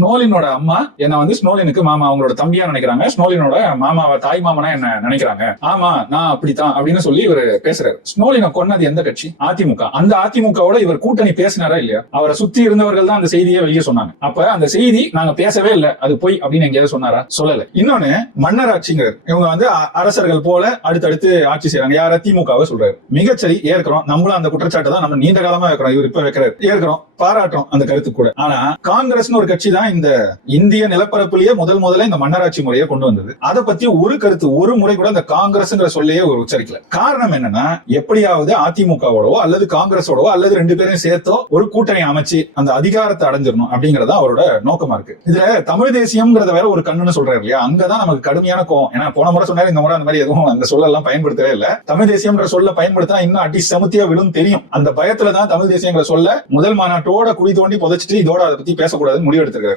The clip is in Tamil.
ஸ்னோலினோட அம்மா என்ன வந்து ஸ்னோலினுக்கு மாமா அவங்களோட தம்பியா நினைக்கிறாங்க. ஸ்னோலினோட மாமாவை தாய் மாமனா என்ன நினைக்கிறாங்க. ஆமா நான் அப்படித்தான் அப்படின்னு சொல்லி இவர் பேசுறாரு. ஸ்னோலினை கொன்னது எந்த கட்சி? அதிமுக. அந்த அதிமுகவோட இவர் கூட்டணி பேசினாரா இல்லையா? அவரை சுத்தி இருந்தவர்கள் தான் அந்த செய்தியை வெளியே சொன்னாங்க. அப்ப அந்த செய்தி நாங்க பேசவே இல்லை. அது போய் அப்படின்னு எங்கேயாவது சொன்னாரா? சொல்லல. இன்னொன்னு மன்னராட்சிங்கிறது. இவங்க வந்து அ- அரசர்கள் போல அடுத்தடுத்து ஆட்சி செய்யறாங்க யார? திமுகவை சொல்றாரு. மிகச்சரி ஏற்கிறோம். நம்மளும் அந்த குற்றச்சாட்டு தான் நம்ம நீண்ட காலமா வைக்கிறோம். இவர் இப்ப வைக்கிறாரு. ஏற்கிறோம். பாராட்டுறோம் அந்த கருத்து கூட. ஆனா காங்கிரஸ்னு ஒரு கட்சி தான் இந்த இந்திய நிலப்பரப்புலயே முதல் முதல்ல இந்த மன்னராட்சி முறையை கொண்டு வந்தது. அதை பத்தி ஒரு கருத்து ஒரு முறை கூட அந்த காங்கிரஸ்ங்கிற சொல்லையே ஒரு உச்சரிக்கல. காரணம் என்னன்னா எப்படியாவது அதிமுகவோடவோ அல்லது காங்கிரஸோடவோ அல்லது ரெண்டு பேரையும் சேர்த்தோ ஒரு கூட்டணி அமைச்சு அந்த அதிகாரத்தை அடைஞ்சிடணும் அப்படிங்கறத அவரோட நோக்கமா இருக்கு. இதுல தமிழ் தேசியம்ங்கிறத வேற ஒரு கண்ணுன்னு சொல்றாரு இல்லையா? அங்கதான் நமக்கு கடுமையான கோவம். ஏன்னா போன முறை சொன்னாரு இந்த முறை அந்த மாதிரி எதுவும் அந்த சொல்லெல்லாம் பயன்படுத்தவே இல்ல. தமிழ் தேசியம்ன்ற சொல்ல பயன்படுத்தினா இன்னும் அடி செமுத்தியா விழும் தெரியும். அந்த பயத்துல தான் தமிழ் தேசியங்கிற சொல்ல முதல் மாநாட்டோட குழி தோண்டி புதைச்சிட்டு இதோட அதை பத்தி பேசக்கூடாதுன்னு முடிவு எடுத்திருக்காரு.